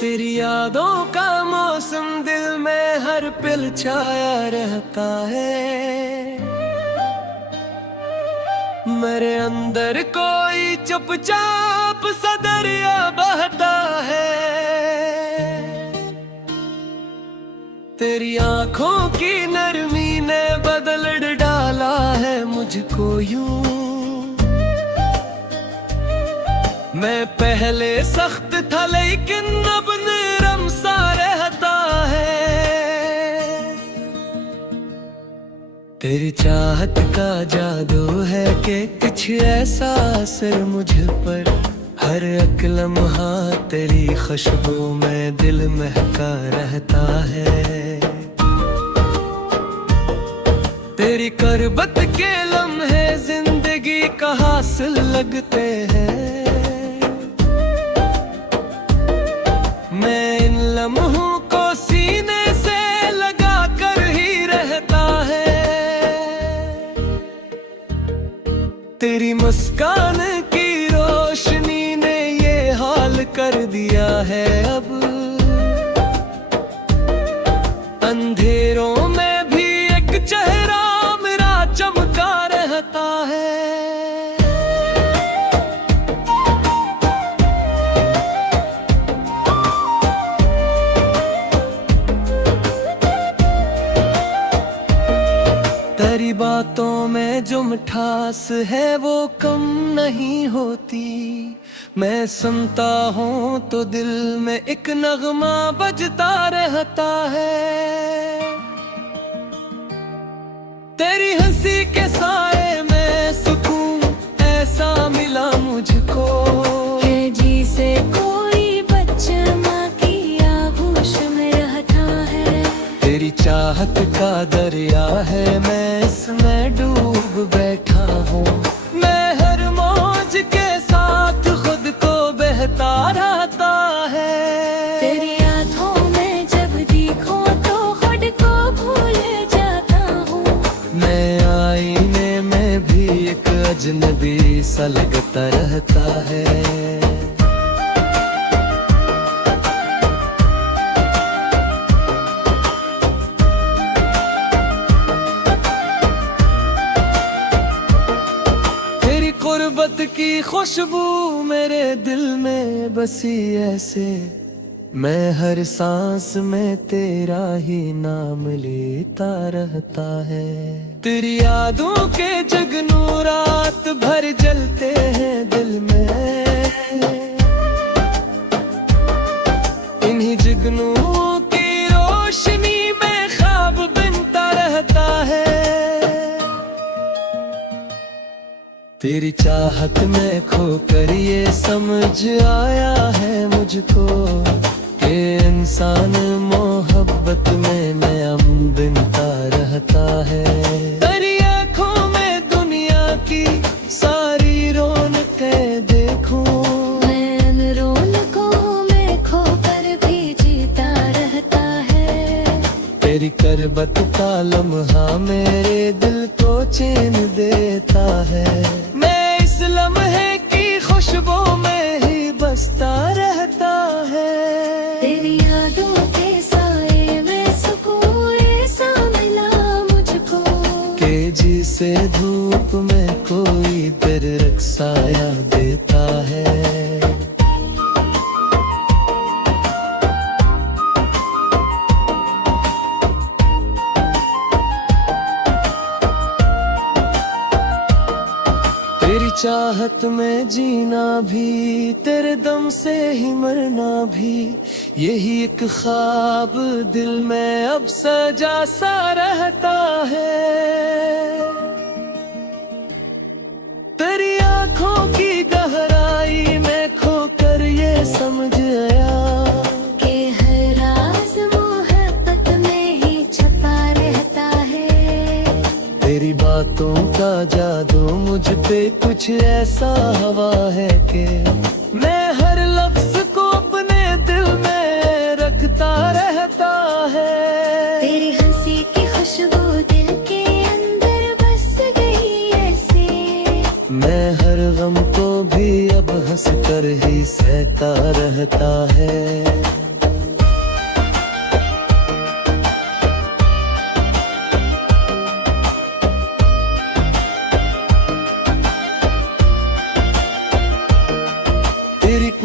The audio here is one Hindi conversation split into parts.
तेरी यादों का मौसम दिल में हर पल छाया रहता है। मेरे अंदर कोई चुपचाप सा दरिया बहता है। तेरी आंखों की नरमी ने बदल डाला है मुझको यूं। मैं पहले सख्त था लेकिन अब नरम सा रहता है। तेरी चाहत का जादू है कि कुछ ऐसा असर मुझ पर, हर एक लम्हा तेरी खुशबू में दिल महका रहता है। तेरी करबत के लम्हे जिंदगी का हासिल लगते हैं। मैं इन लम्हों को सीने से लगा कर ही रहता है। तेरी मुस्कान की रोशनी ने ये हाल कर दिया है। अब अंधेरों में भी एक चेहरा मेरा चमका रहता है। तेरी बातों में जो मिठास है वो कम नहीं होती। मैं सुनता हूँ तो दिल में एक नगमा बजता रहता है। तेरी हंसी के साए में सुकून ऐसा मिला मुझको है जी से कोई बच्चा माँ की आगोश में रहता है। तेरी चाहत का दरिया है, मैं इसमें डूब बैठा हूँ। मैं हर मौज के साथ खुद को बहता रहता है। तेरी आँखों में जब देखो तो खुद को भूल जाता हूँ। मैं आईने में भी एक अजनबी सा लगता रहता है। गुर्बत की खुशबू मेरे दिल में बसी ऐसे, मैं हर सांस में तेरा ही नाम लेता रहता है। तेरी यादों के जगनू रात भर जलते हैं दिल में। इन्हीं जगनुओं की रोशनी में ख्वाब बनता रहता है। तेरी चाहत में खोकर ये समझ आया है मुझको कि इंसान मोहब्बत में नया बनता रहता है। तेरी आँखों में दुनिया की सारी रौनकें देखूं, मैं इन रौनकों में खोकर भी जीता रहता है। तेरी करबत का लम्हा मेरे दिल को चैन देता है। मैं इस लम्हे की खुशबू में ही बसता रहता है। तेरी यादों के साए में सुकून ऐसा मिला मुझको के जिसे धूप में कोई दर्द साया देता है। तेरी चाहत में जीना भी, तेरे दम से ही मरना भी, यही एक ख्वाब दिल में अब सजा सा रहता है। तेरी आँखों की गहराई में खोकर ये समझ आया कि हर राज मोहब्बत में ही छपा रहता है। तेरी बातों का जादू मुझ पे कुछ ऐसा हवा है कि मैं हर लफ्ज को अपने दिल में रखता रहता है। तेरी हंसी की खुशबू दिल के अंदर बस गई ऐसे, मैं हर गम को भी अब हंस कर ही सहता रहता है।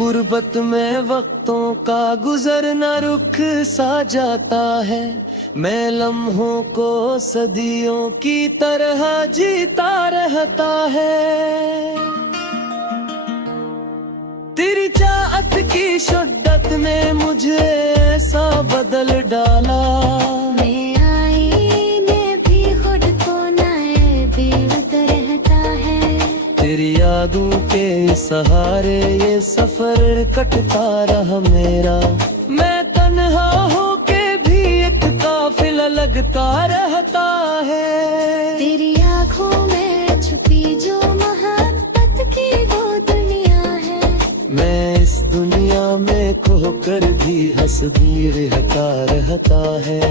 गुर्बत में वक्तों का गुजरना रुख सा जाता है, मैं लम्हों को सदियों की तरह जीता रहता है। तेरी चाहत की शिद्दत ने मुझे ऐसा बदल डाला, मैं आईने भी खुद को नए बीत रहता है। तेरी यादों के सहारे ये सफर कटता रहा मेरा, मैं तन्हा होके भी एक काफिला लगता रहता है। तेरी आँखों में छुपी जो मोहब्बत की वो दुनिया है, मैं इस दुनिया में खोकर भी हंस भी रहता है।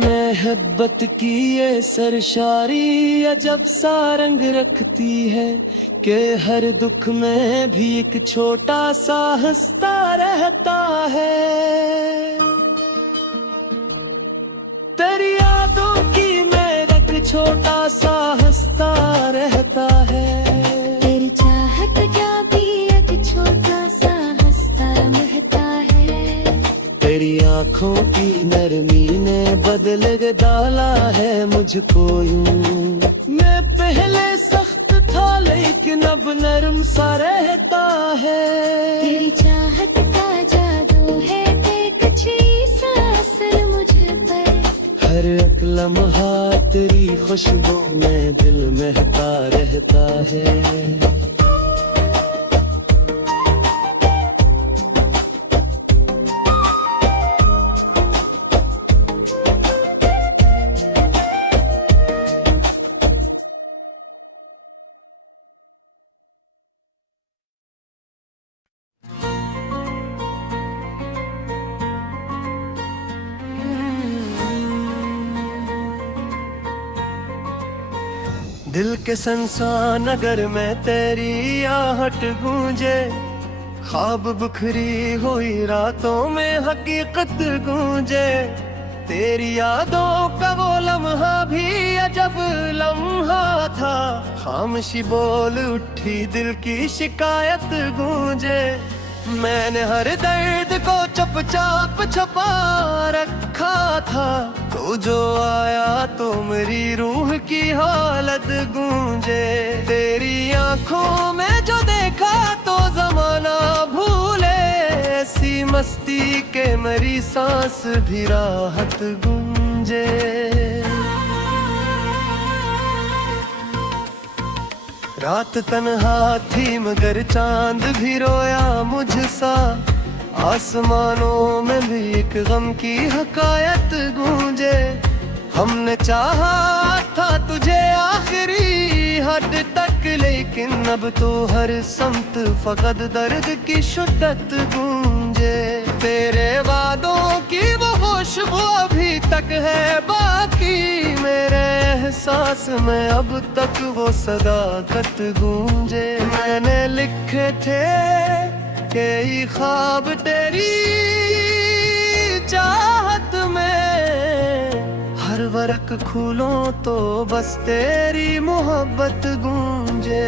मोहब्बत की ये सरशारी अजब सा रंग रखती है, कि हर दुख में भी एक छोटा सा हंसता रहता है। तेरी यादों की मेरा एक छोटा सा हंसता रहता है। तेरी चाहत का भी एक छोटा सा हंसता रहता है। तेरी आँखों की नरमी ने बदल डाला है मुझको यूं, मैं पहले सख्त था लेकिन अब नरम सा रहता है। तेरी चाहत का जादू है कि कच्ची सा असर मुझ पर, हर एक लम्हा तेरी खुशबू में दिल महका रहता है। दिल के संसान अगर मैं तेरी आहट गूंजे, ख्वाब बिखरी हुई रातों में हकीकत गूंजे। तेरी यादों का वो लम्हा भी अजब लम्हा था, खामोशी बोल उठी दिल की शिकायत गूंजे। मैंने हर दर्द को चुपचाप छुपा रखा था, तो जो आया तो मेरी रूह की हालत गूंजे। तेरी आंखों में जो देखा तो जमाना भूले, ऐसी मस्ती के मेरी सांस भी राहत गूंजे। रात तन्हा थी मगर चांद भी रोया मुझसा, आसमानों में भी एक गम की हकायत गूंजे। हमने चाहा था तुझे आखिरी हद तक, लेकिन अब तो हर समत फकत दर्द की शिद्दत गूंजे। तेरे वादों की वो खुशबू अभी तक है बाकी, मेरे एहसास में अब तक वो सदाकत गूंजे। मैंने लिखे थे कई ख्वाब तेरी चाहत में, हर वर्क खूलों तो बस तेरी मोहब्बत गूंजे।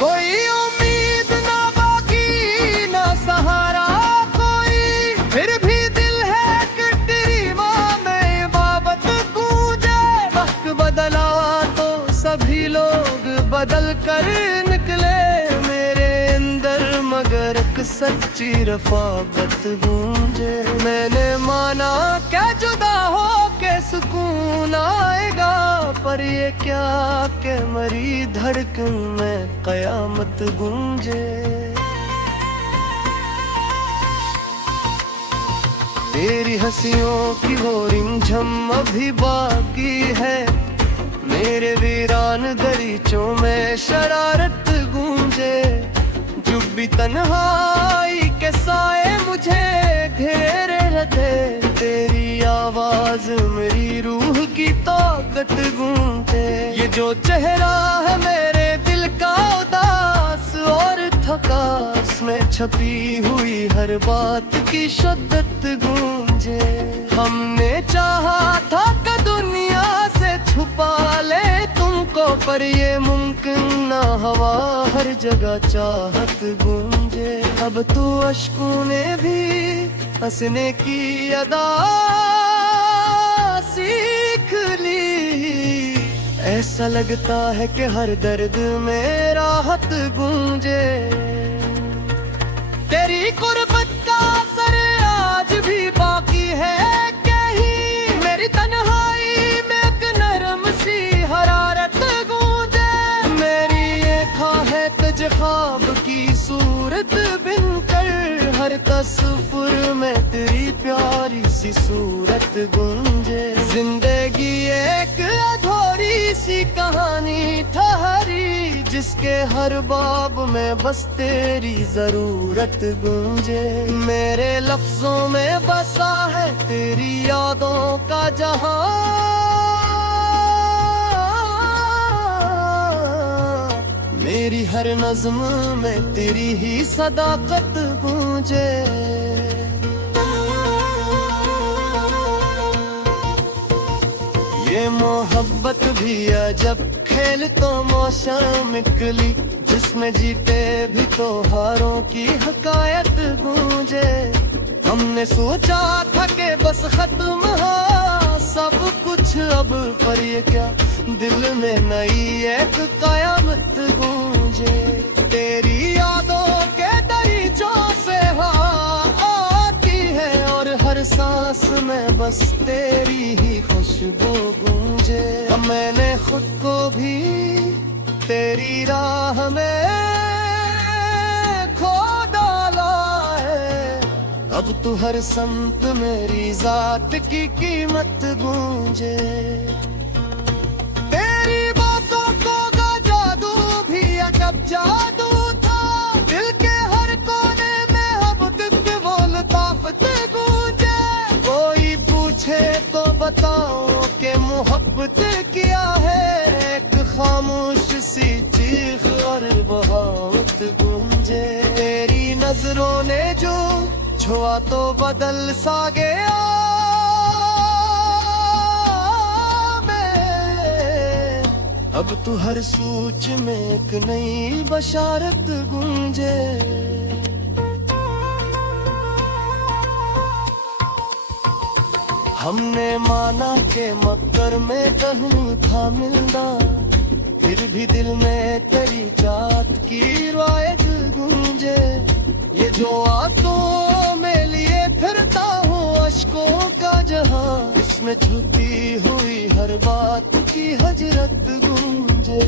कोई उम्मीद ना बाकी ना सहारा कोई, फिर भी दिल है कि तेरी माँ में इबादत गूंजे। वक्त बदला तो सभी लोग बदल कर निकले मेरे अंदर, मगर एक सच्ची रफाकत गूंजे। मैंने माना क्या जुदा हो के सुकून आएगा, पर ये क्या के मरी धड़कन में कयामत गूंजे। तेरी हंसियों की वो रिमझम अभी बाकी है, मेरे वीरान दरीचों में शरारत गूंजे। जब भी तन्हाई के साए मुझे घेरे रहते, तेरी आवाज मेरी रूह की ताकत गूंजे। ये जो चेहरा है मेरे दिल का उदास और थका, इसमें छपी हुई हर बात की शिद्दत गूंजे। हमने चाहा था कि दुनिया से छुपा ले तुमको, पर ये मुमकिन न हवा हर जगह चाहत गूंजे। अब तो अश्कों ने भी हंसने की अदा सीख ली। ऐसा लगता है कि हर दर्द में राहत गूंजे। तेरी गुर्बत का असर आज भी बाकी है कहीं, मेरी तन्हाई में एक नरम सी हरारत गूंजे। मेरी ये है तुझ ख्वाब की सूरत बिनकर, हर तस्वीर में तेरी प्यारी सी सूरत गूंजे। जिंदगी एक अधूरी सी कहानी ठहरी, जिसके हर बाब में बस तेरी जरूरत गूंजे। मेरे लफ्जों में बसा है तेरी यादों का जहां, मेरी हर नज़्म में तेरी ही सदाकत गूंजे। ये मोहब्बत भी अजब खेल तो मौसम निकली, जिसमें जीते भी तो हारों की हकायत गूंजे। हमने सोचा था कि बस खत्म हो सब कुछ अब, पर ये क्या दिल में नई एक कयामत गूंजे। तेरी यादों के दरीचों से हवा आती है, और हर सांस में बस तेरी ही खुशबू गूंजे। मैंने खुद को भी तेरी राह में खो डाला है, अब तू हर संत मेरी जात की कीमत गूंजे। तेरी बातों को का जादू भी अजब जादू था, दिल के हर कोने में अब तक वो लताफत गूंजे। कोई पूछे तो बताओ कि मोहब्बत क्या है, एक खामोश सी चीख और बहावत गूंजे। तेरी नजरों ने जो छुआ तो बदल सा गया मैं, अब तू हर सोच में एक नई बशारत गूंजे। हमने माना के मक्कर में कहीं था मिलना, फिर भी दिल में तेरी जात की रिवायत गूंजे। ये जो आंखों में लिए फिरता हूँ अश्कों का जहां, इसमें छुपी हुई हर बात की हजरत गूंजे।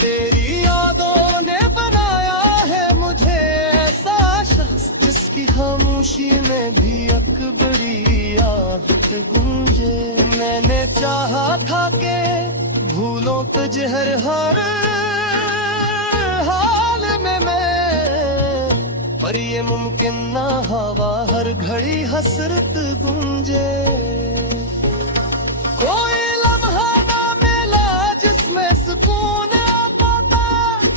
तेरी यादों ने बनाया है मुझे ऐसा शख्स, जिसकी खामोशी में भी अकबरी आहट गूंजे। मैंने चाहा था कि भूलों तुझे हर हाल में मैं, पर ये मुमकिन ना हवा हर घड़ी हसरत गूंजे। कोई लम्हा ना मिला जिसमें सुकून आ पाता,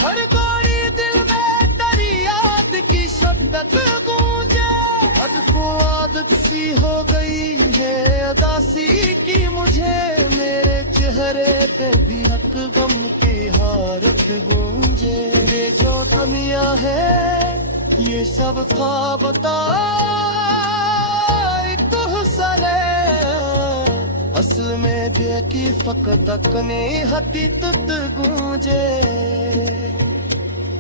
हर कोई दिल में तेरी याद की शिद्दत गूंजे। अब को आदत सी हो गई है अदासी की मुझे, मेरे चेहरे पे भी हक गम की हारत गूंजे। ये जो दुनिया है ये सब ख्वाब का एक हुस्न, असल में देखी फकत अपने हकीकत गूंजे।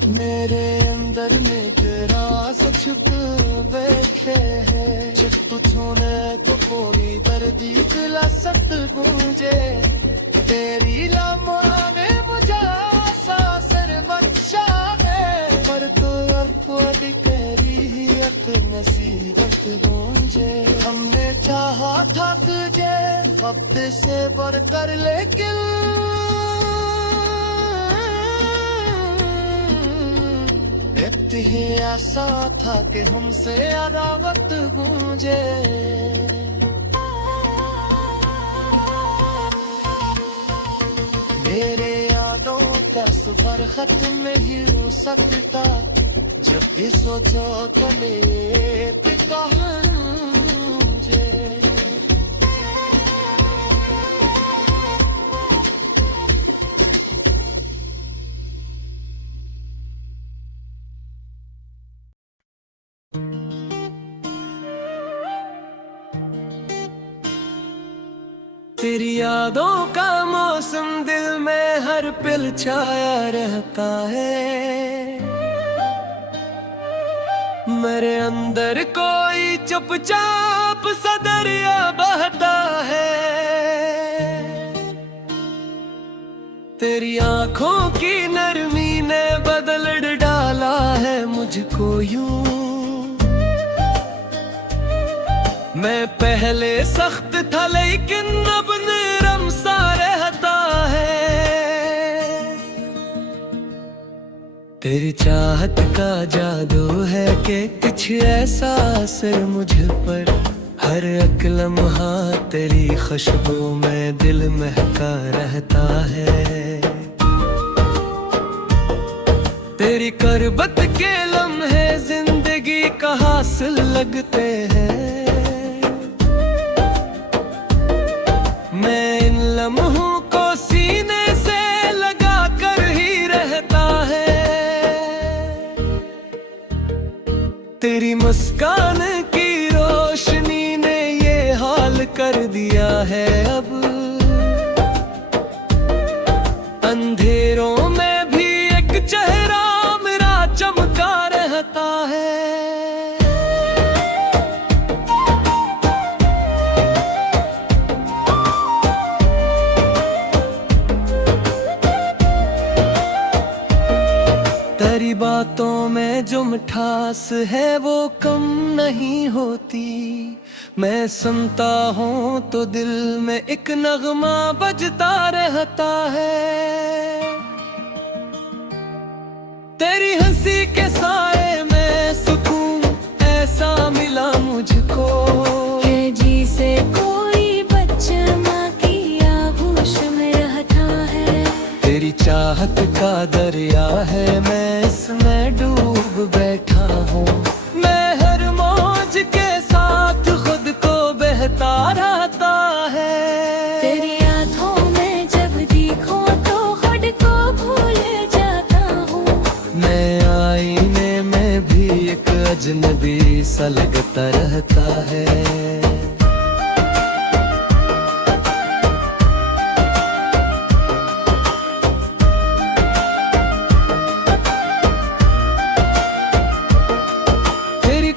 मेरे अंदर में जरा सा छुप बैठे हैं, जब तू छूने को कोई दर्दी दिला सख्त गूंजे। तेरी लम्हा ने मुझे सासर मचा है, पर तो अफवाद तेरी ही एक नसीबत गूंजे। हमने चाहा था तुझे वक्त से बढ़कर, लेकिन ही ऐसा था कि हमसे अदावत गूंजे। मेरे यादों का सफर खत्म नहीं हो सकता, जब भी सोचो तो लेते कहाँ मुझे। तेरी यादों का मौसम दिल में हर पल छाया रहता है। मेरे अंदर कोई चुपचाप सा दरिया बहता है। तेरी आंखों की नरमी ने बदल डाला है मुझको यूं। मैं पहले सख्त था लेकिन अब नरम सा रहता है। तेरी चाहत का जादू है कि कुछ ऐसा असर मुझ पर। हर एक लम्हा तेरी खुशबू में दिल महका रहता है। तेरी करबत के लम्हे जिंदगी का हासिल लगते हैं। मैं इन लम्हों को सीने से लगा कर ही रहता है। तेरी मुस्कान की रोशनी ने ये हाल कर दिया है अब। अंधेरों में भी एक चेहरा मेरा चमका रहता है। तेरी बातों में जो मिठास है वो कम नहीं होती। मैं सुनता हूँ तो दिल में एक नगमा बजता रहता है। तेरी हंसी के साए में सुकून ऐसा मिला मुझको है जी से कोई बच्चा माँ की आगोश में रहता है। तेरी चाहत का दरिया है मैं इसमें डूब बैठा हूँ। मैं हर मौज के साथ खुद को बहता रहता है। तेरी आँखों में जब देखो तो खुद को भूल जाता हूँ। मैं आईने में भी एक अजनबी सा लगता रहता है।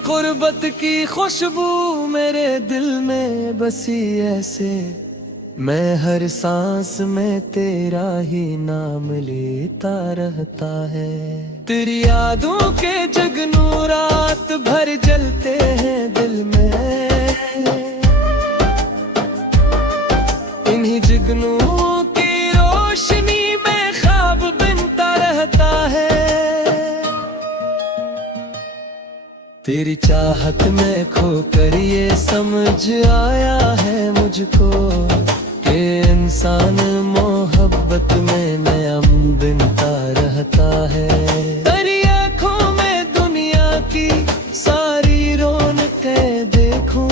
गुर्बत की खुशबू मेरे दिल में बसी ऐसे। मैं हर सांस में तेरा ही नाम लेता रहता है। तेरी यादों के जगनू रात भर जलते हैं दिल में। इन्हीं जगनुओं की रोशनी में ख्वाब बनता रहता है। तेरी चाहत में खोकर ये समझ आया है मुझको कि इंसान मोहब्बत में नया बनता रहता है। तेरी आँखों में दुनिया की सारी रौनकें देखूं।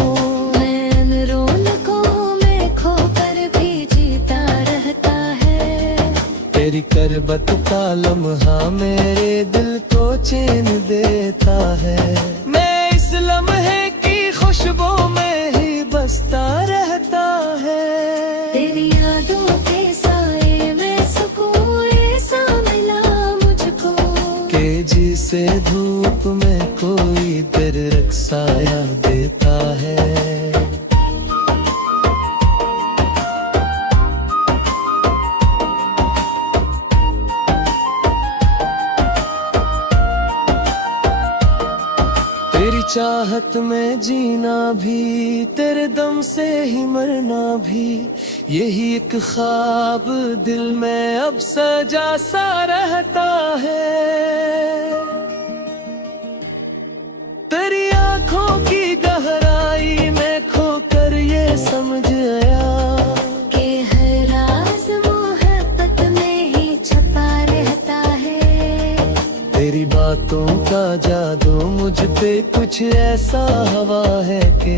मैं इन रौनकों में खोकर भी जीता रहता है। तेरी करबत का लम्हा मेरे दिल को चैन देता है। मैं इस लम्हे की खुशबू में ही बसता रहता है। तेरी यादों के साए में सुकून ऐसा मिला मुझको के जिसे धूप में कोई तेरे रक्साया देता है। तेरी चाहत में जीना भी तेरे दम से ही मरना भी यही एक ख्वाब दिल में अब सजा सा रहता है। तेरी आँखों की गहराई में खोकर ये समझ आया कि हर राज मोहब्बत में ही छपा रहता है। तेरी बातों का जादू मुझ पे कुछ ऐसा हवा है कि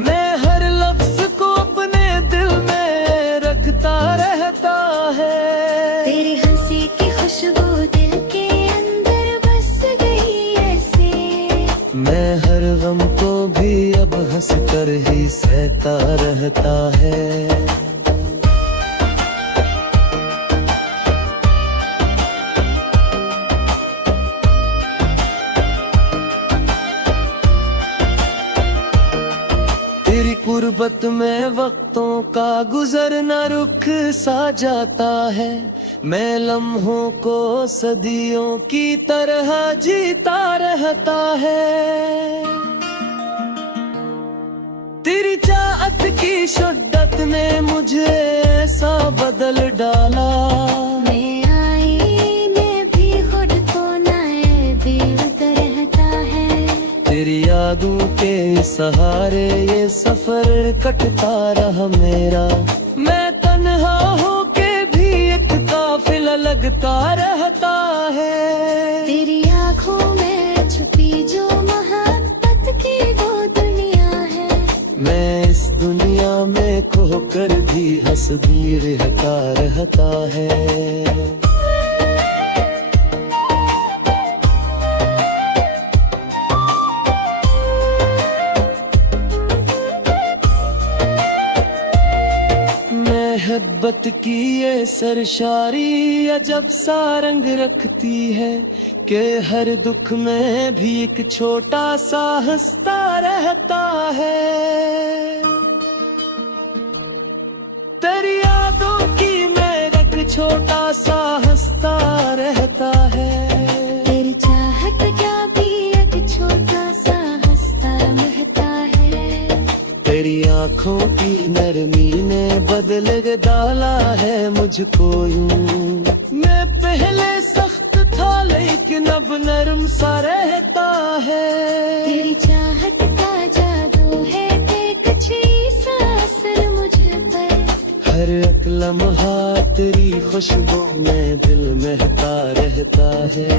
मैं हर लफ्ज को अपने दिल में रखता रहता है। तेरी हंसी की खुशबू दिल के अंदर बस गई ऐसे, मैं हर गम को भी अब हंस कर ही सहता रहता है। तेरी कुर्बत में वक्तों का गुजरना रुख सा जाता है, मैं लम्हों को सदियों की तरह जीता रहता है। तेरी चाहत की शिद्दत ने मुझे ऐसा बदल डाला, मैं आईने भी खुद को नए देखता रहता है। तेरी यादों के सहारे ये सफर कटता रहा मेरा, मैं तन्हा होके भी एक काफिला लगता रहता है। तेरी आँखों में छुपी जो मोहब्बत की वो दुनिया है, मैं इस दुनिया में खोकर भी हंस भी रहता है। मोहब्बत की ये सरशारी अजब सा रंग रखती है कि हर दुख में भी एक छोटा सा हंसता रहता है। तेरी यादों की मैं एक छोटा सा हंसता रहता है। तेरी चाहत क्या भी एक छोटा सा हंसता रहता है। तेरी आँखों की नरमी ने बदल डाला है मुझको यूं, मैं पहले सख्त था लेकिन अब नरम सा रहता है। तेरी चाहत का जादू है कि कुछ सा असर मुझ पर, हर एक लम्हा तेरी खुशबू में दिल महका रहता है।